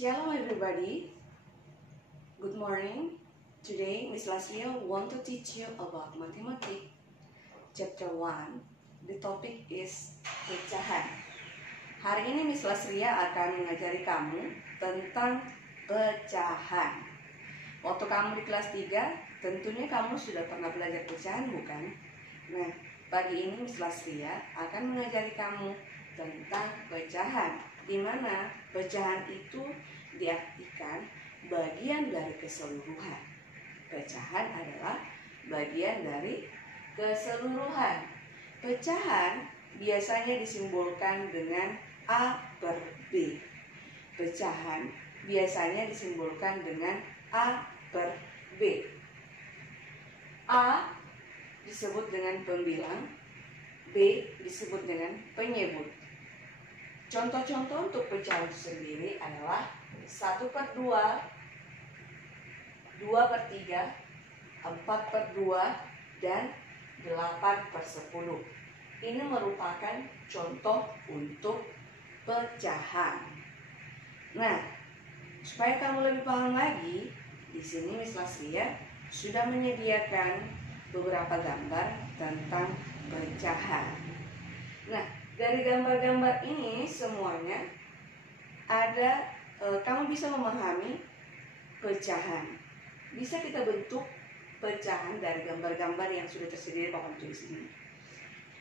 Shalom everybody, good morning. Today Miss Laslia want to teach you about mathematics chapter 1. The topic is pecahan. Hari ini Miss Laslia akan mengajari kamu tentang pecahan. Waktu kamu di kelas 3, tentunya kamu sudah pernah belajar pecahan, bukan? Nah, pagi ini Miss Laslia akan mengajari kamu tentang pecahan, di mana pecahan itu diartikan bagian dari keseluruhan. Pecahan adalah bagian dari keseluruhan. Pecahan biasanya disimbolkan dengan A per B. Pecahan biasanya disimbolkan dengan A per B. A disebut dengan pembilang, B disebut dengan penyebut. Contoh-contoh untuk pecahan itu sendiri adalah 1/2, 2/3, 4/2, dan 8/10. Ini merupakan contoh untuk pecahan. Nah, supaya kamu lebih paham lagi, di sini Miss Laslia sudah menyediakan beberapa gambar tentang pecahan. Nah, dari gambar-gambar ini semuanya ada, kamu bisa memahami pecahan. Bisa kita bentuk pecahan dari gambar-gambar yang sudah tersedia di papan tulis ini.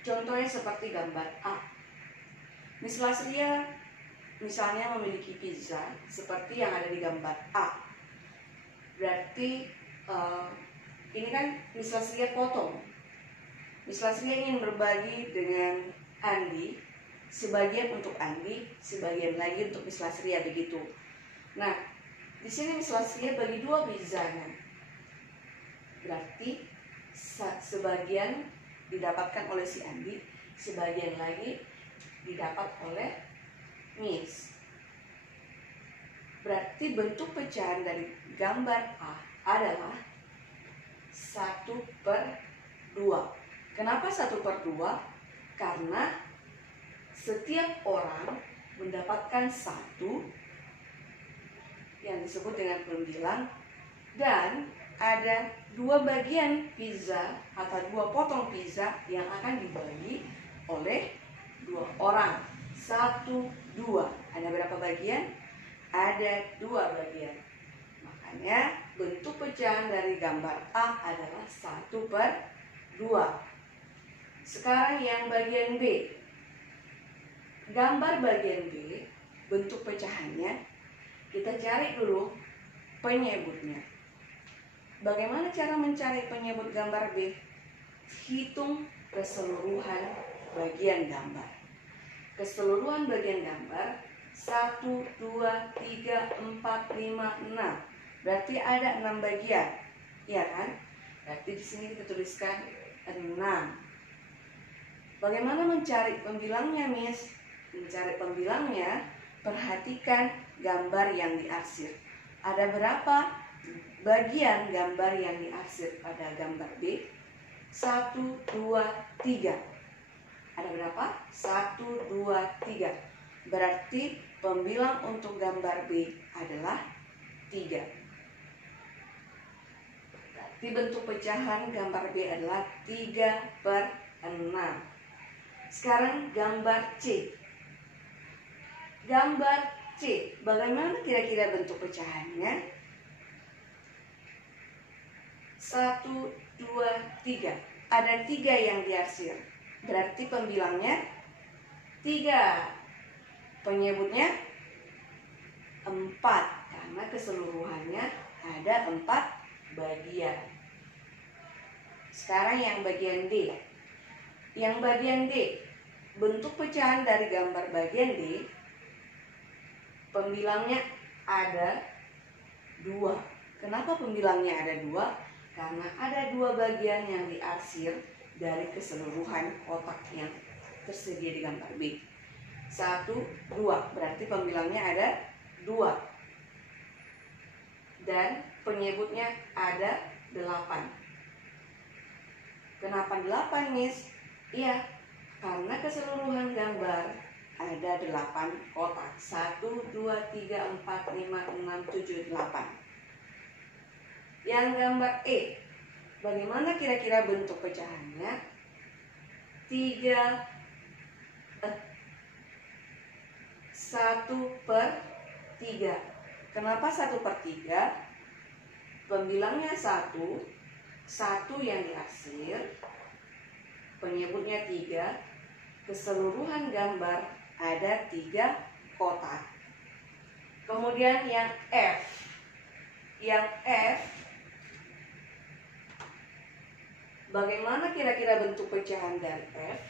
Contohnya seperti gambar A. Miss Laslia misalnya memiliki pizza seperti yang ada di gambar A. Berarti ini kan Miss Laslia potong. Miss Laslia ingin berbagi dengan Andi, sebagian untuk Andi, sebagian lagi untuk Miss Laslia, begitu. Nah, di sini Miss Laslia bagi 2 pizzanya. Berarti sebagian didapatkan oleh si Andi, sebagian lagi didapat oleh Miss. Berarti bentuk pecahan dari gambar A adalah 1/2. Kenapa 1/2? Karena setiap orang mendapatkan 1 yang disebut dengan pembilang, dan ada 2 bagian pizza atau 2 potong pizza yang akan dibagi oleh 2 orang. 1, 2. Ada berapa bagian? Ada 2 bagian. Makanya bentuk pecahan dari gambar A adalah 1/2. Sekarang yang bagian B. Gambar bagian B, bentuk pecahannya, kita cari dulu penyebutnya. Bagaimana cara mencari penyebut gambar B? Hitung keseluruhan bagian gambar. Keseluruhan bagian gambar 1, 2, 3, 4, 5, 6. Berarti ada 6 bagian, ya kan? Berarti di sini kita tuliskan 6. Bagaimana mencari pembilangnya, Miss? Mencari pembilangnya, perhatikan gambar yang diarsir. Ada berapa bagian gambar yang diarsir pada gambar B? 1, 2, 3. Ada berapa? 1, 2, 3. Berarti pembilang untuk gambar B adalah 3. Berarti bentuk pecahan gambar B adalah 3/6. Sekarang gambar C. Gambar C, bagaimana kira-kira bentuk pecahannya? 1, 2, 3. Ada 3 yang diarsir. Berarti pembilangnya 3. Penyebutnya 4. Karena keseluruhannya ada 4 bagian. Sekarang yang bagian D. Yang bagian D, bentuk pecahan dari gambar bagian D, pembilangnya ada 2. Kenapa pembilangnya ada 2? Karena ada 2 bagian yang diarsir dari keseluruhan kotak yang tersedia di gambar B. 1, 2, berarti pembilangnya ada 2. Dan penyebutnya ada 8. Kenapa 8, Miss? Iya, karena keseluruhan gambar ada 8 kotak. 1, 2, 3, 4, 5, 6, 7, 8. Yang gambar E, bagaimana kira-kira bentuk pecahannya? 1/3. Kenapa 1/3? Pembilangnya 1 yang diarsir, penyebutnya 3, keseluruhan gambar ada 3 kotak. Kemudian yang F, bagaimana kira-kira bentuk pecahan dari F?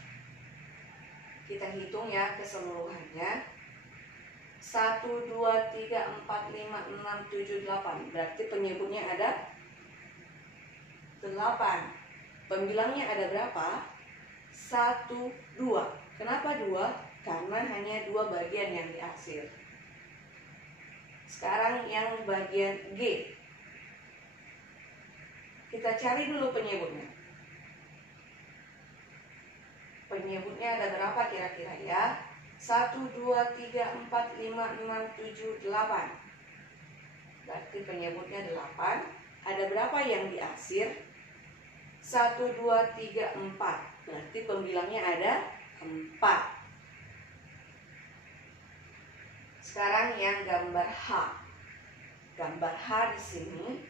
Kita hitung ya keseluruhannya. 1, 2, 3, 4, 5, 6, 7, 8. Berarti penyebutnya ada 8. Pembilangnya ada berapa? 1, 2. Kenapa 2? Karena hanya 2 bagian yang diarsir. Sekarang yang bagian G. Kita cari dulu penyebutnya. Penyebutnya ada berapa kira-kira ya? 1, 2, 3, 4, 5, 6, 7, 8. Berarti penyebutnya 8. Ada berapa yang diarsir? 1, 2, 3, 4. Berarti pembilangnya ada 4. Sekarang yang gambar H. Gambar H di sini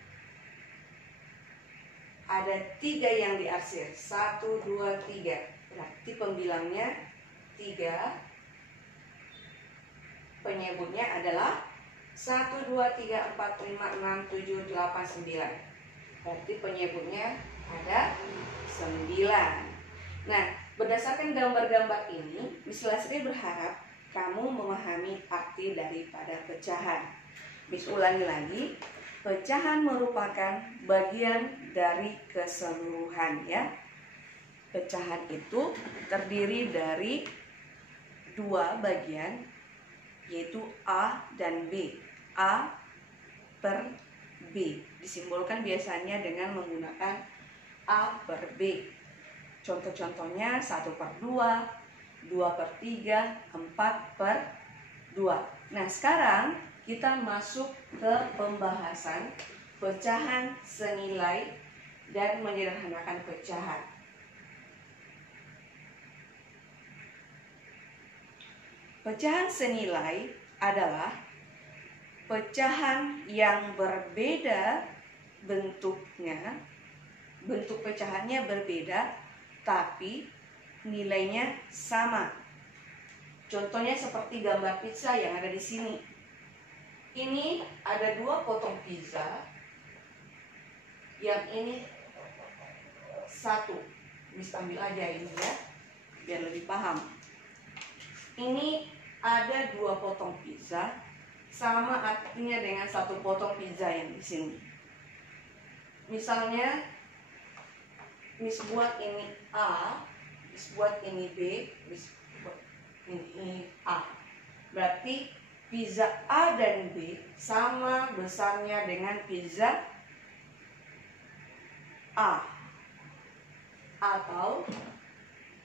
ada 3 yang diarsir. 1, 2, 3. Berarti pembilangnya 3. Penyebutnya adalah 1, 2, 3, 4, 5, 6, 7, 8, 9. Berarti penyebutnya ada 9. Nah, berdasarkan gambar-gambar ini, Miss Lasri berharap kamu memahami arti daripada pecahan. Miss ulangi lagi, pecahan merupakan bagian dari keseluruhan ya. Pecahan itu terdiri dari 2 bagian, yaitu A dan B. A per B disimbolkan biasanya dengan menggunakan A per B. Contoh-contohnya 1/2, 2/3, 4/2. Nah, sekarang kita masuk ke pembahasan pecahan senilai dan menyederhanakan pecahan. Pecahan senilai adalah pecahan yang berbeda bentuknya, bentuk pecahannya berbeda, tapi nilainya sama. Contohnya seperti gambar pizza yang ada di sini. Ini ada 2 potong pizza, yang ini 1. Miss ambil aja ini ya, biar lebih paham. Ini ada 2 potong pizza, sama artinya dengan 1 potong pizza yang di sini. Misalnya, Miss buat ini A, Miss buat ini B, Miss buat ini A. Berarti pizza A dan B sama besarnya dengan pizza A. Atau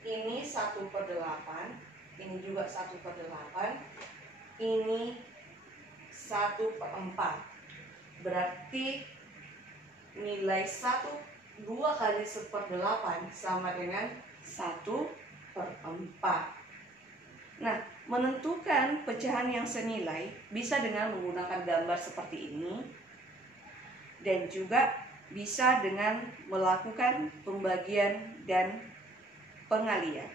ini 1/8, ini juga 1/8, ini 1/4. Berarti nilai 2 kali 1/8 sama dengan 1/4. Nah, menentukan pecahan yang senilai bisa dengan menggunakan gambar seperti ini, dan juga bisa dengan melakukan pembagian dan pengalian.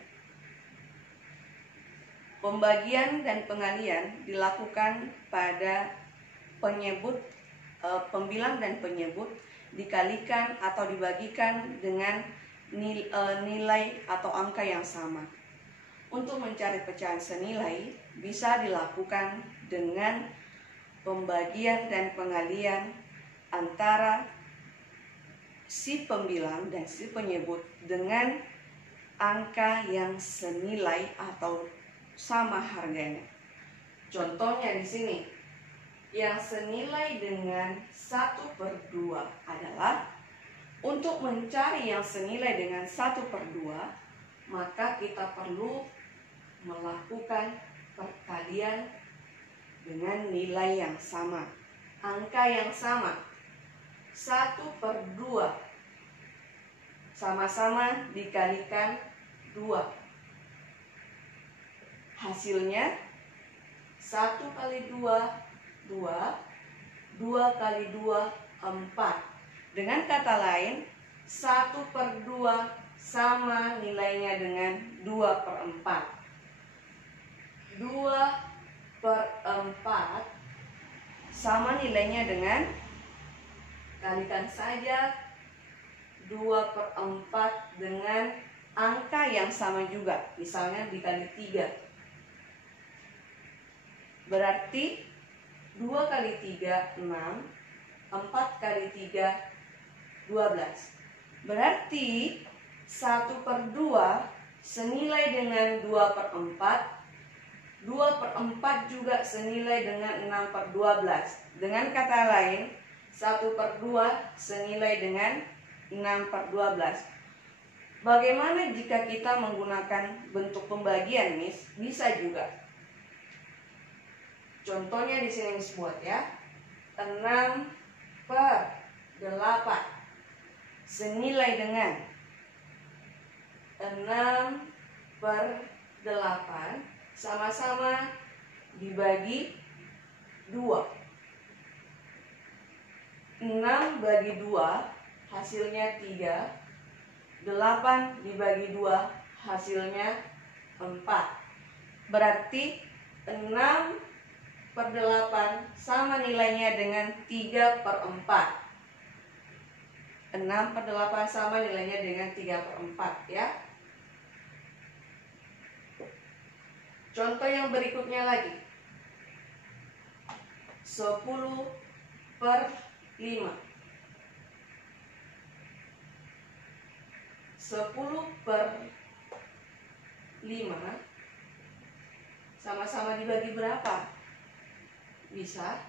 Pembagian dan pengalian dilakukan pada pembilang dan penyebut dikalikan atau dibagikan dengan nilai atau angka yang sama. Untuk mencari pecahan senilai bisa dilakukan dengan pembagian dan pengalian antara si pembilang dan si penyebut dengan angka yang senilai atau sama harganya. Contohnya di sini, yang senilai dengan 1/2 adalah, untuk mencari yang senilai dengan 1/2, maka kita perlu melakukan perkalian dengan nilai yang sama, angka yang sama. 1/2 sama-sama dikalikan 2. Hasilnya 1 kali 2, 2. 2 kali 2, 4. Dengan kata lain, 1/2 sama nilainya dengan 2/4. 2/4 sama nilainya dengan, kalikan saja 2/4 dengan angka yang sama juga, misalnya dikali 3. Berarti 2 kali 3, 6. 4 kali 3, 12. Berarti 1/2 senilai dengan 2/4. 2/4 juga senilai dengan 6/12. Dengan kata lain, 1/2 senilai dengan 6/12. Bagaimana jika kita menggunakan bentuk pembagian, Miss? Bisa juga. Contohnya di sini Miss buat ya. 6/8 senilai dengan 6/8 sama-sama dibagi 2. 6 bagi 2 hasilnya 3. 8 dibagi 2 hasilnya 4. Berarti 6/8 sama nilainya dengan 3/4. 6/8 sama nilainya dengan 3/4 ya. Contoh yang berikutnya lagi. 10/5. 10/5 sama-sama dibagi berapa? Bisa.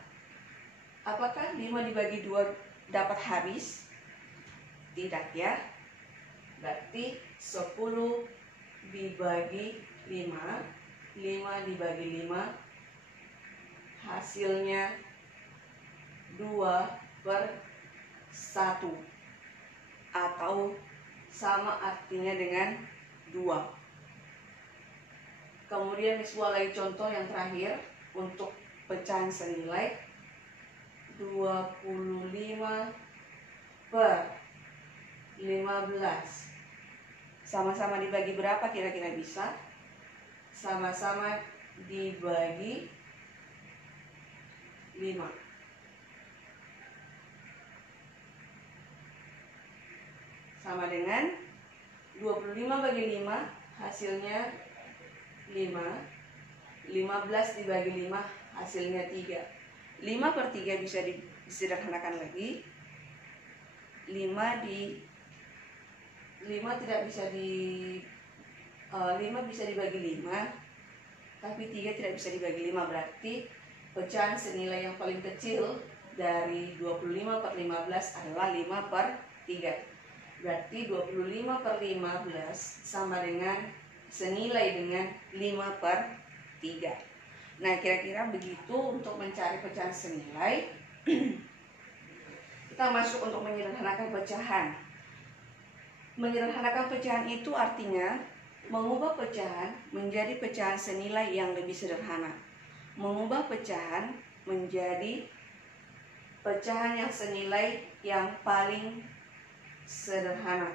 Apakah 5 dibagi 2 dapat habis? Tidak ya. Berarti 10 dibagi 5, 5 dibagi 5 hasilnya 2/1 atau sama artinya dengan 2. Kemudian Miss buat lagi contoh yang terakhir untuk pecahan senilai 25/15. Sama-sama dibagi berapa kira-kira bisa? Sama-sama dibagi 5. Sama dengan 25 bagi 5 hasilnya 5. 15 dibagi 5 hasilnya 3. 5/3 bisa disederhanakan lagi. 5 tidak bisa 5 bisa dibagi 5, tapi 3 tidak bisa dibagi 5. Berarti pecahan senilai yang paling kecil dari 25/15 adalah 5/3. Berarti 25/15 sama dengan senilai dengan 5/3. Nah, kira-kira begitu untuk mencari pecahan senilai. Kita masuk untuk menyederhanakan pecahan. Menyederhanakan pecahan itu artinya mengubah pecahan menjadi pecahan senilai yang lebih sederhana. Mengubah pecahan menjadi pecahan yang senilai yang paling sederhana.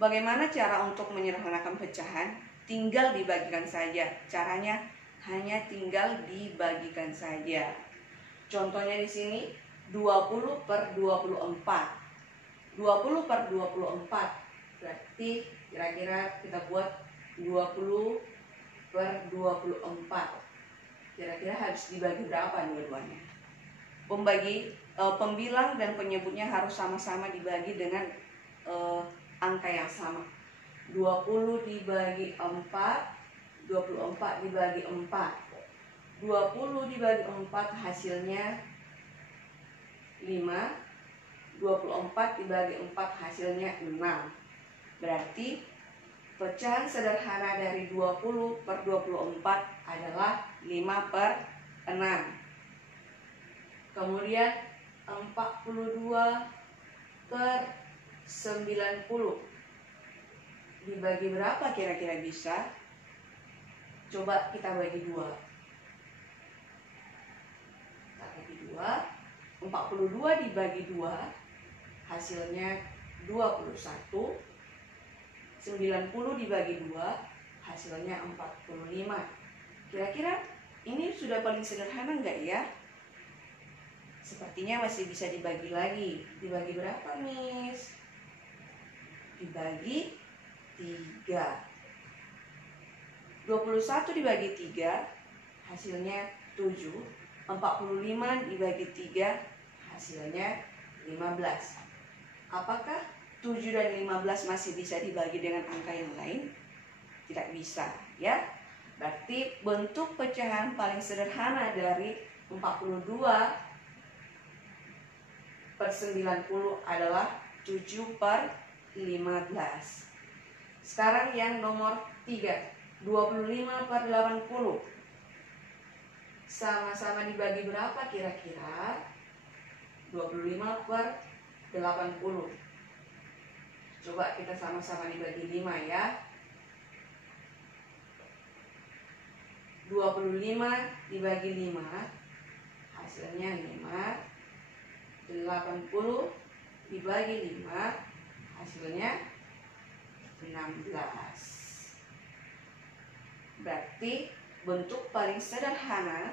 Bagaimana cara untuk menyederhanakan pecahan? Tinggal dibagikan saja. Caranya hanya tinggal dibagikan saja. Contohnya di sini 20/24. 20/24 berarti kira-kira kita buat 20/24. Kira-kira harus dibagi berapa dua-duanya? Pembilang dan penyebutnya harus sama-sama dibagi dengan angka yang sama. 20 dibagi 4, 24 dibagi 4. 20 dibagi 4 hasilnya 5. 24 dibagi 4 hasilnya 6. Berarti pecahan sederhana dari 20/24 adalah 5/6. Kemudian 42/90 dibagi berapa kira-kira bisa? Coba kita bagi 2. Kita bagi 2. 42 dibagi 2 hasilnya 21. 90 dibagi 2 hasilnya 45. Kira-kira ini sudah paling sederhana enggak ya? Sepertinya masih bisa dibagi lagi. Dibagi berapa, Miss? Dibagi 3. 21 dibagi 3 hasilnya 7. 45 dibagi 3 hasilnya 15. Apakah 7 dan 15 masih bisa dibagi dengan angka yang lain? Tidak bisa, ya. Berarti bentuk pecahan paling sederhana dari 42/90 adalah 7/15. Sekarang yang nomor 3, 25/80. Sama-sama dibagi berapa kira-kira? 25/80. Coba kita sama-sama dibagi 5 ya. 25 dibagi 5 hasilnya 5. 80 dibagi 5 hasilnya 16. Berarti bentuk paling sederhana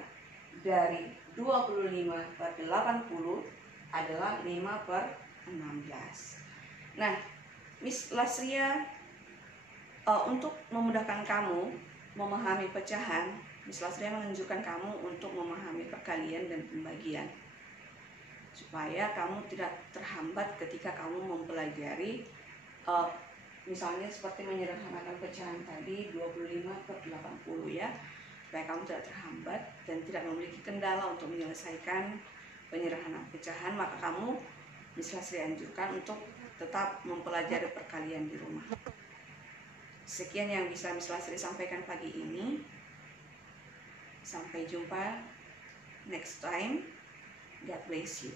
dari 25/80 adalah 5/16. Nah, Miss Lasria, untuk memudahkan kamu memahami pecahan, Miss Lasria menunjukkan kamu untuk memahami perkalian dan pembagian, supaya kamu tidak terhambat ketika kamu mempelajari misalnya seperti menyederhanakan pecahan tadi 25/80 ya, supaya kamu tidak terhambat dan tidak memiliki kendala untuk menyelesaikan penyederhanaan pecahan. Maka kamu Miss Lasria anjurkan untuk tetap mempelajari perkalian di rumah. Sekian yang bisa Miss Lasria sampaikan pagi ini. Sampai jumpa next time. God bless you.